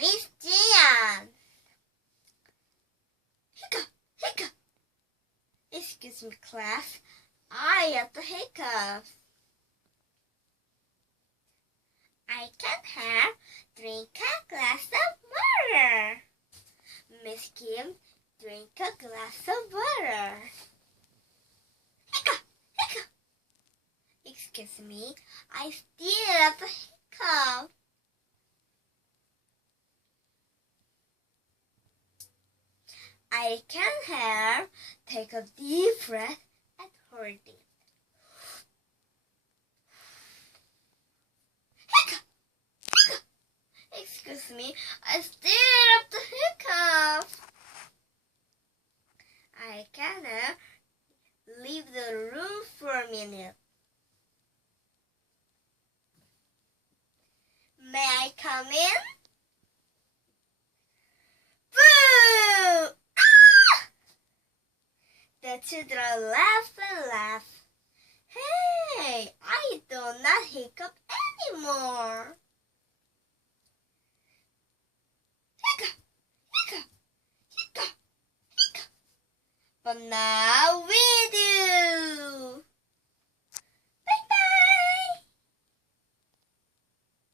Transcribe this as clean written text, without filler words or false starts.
is Gian. Hiccup, hiccup. Excuse me, class. I have the hiccups. I can't have drink a glass of water. Miss Kim, drink a glass of water. Hiccup, hiccup. Excuse me, I still have the hiccup. I can't have. Take a deep breath and hold it. Hiccup, hiccup. Excuse me, I still have the hiccup. I cannot leave the room for a minute. May I come in? Boo! Ah! The children laugh and laugh. Hey, I do not hiccup anymore. Hiccup, hiccup, hiccup, hiccup. But now we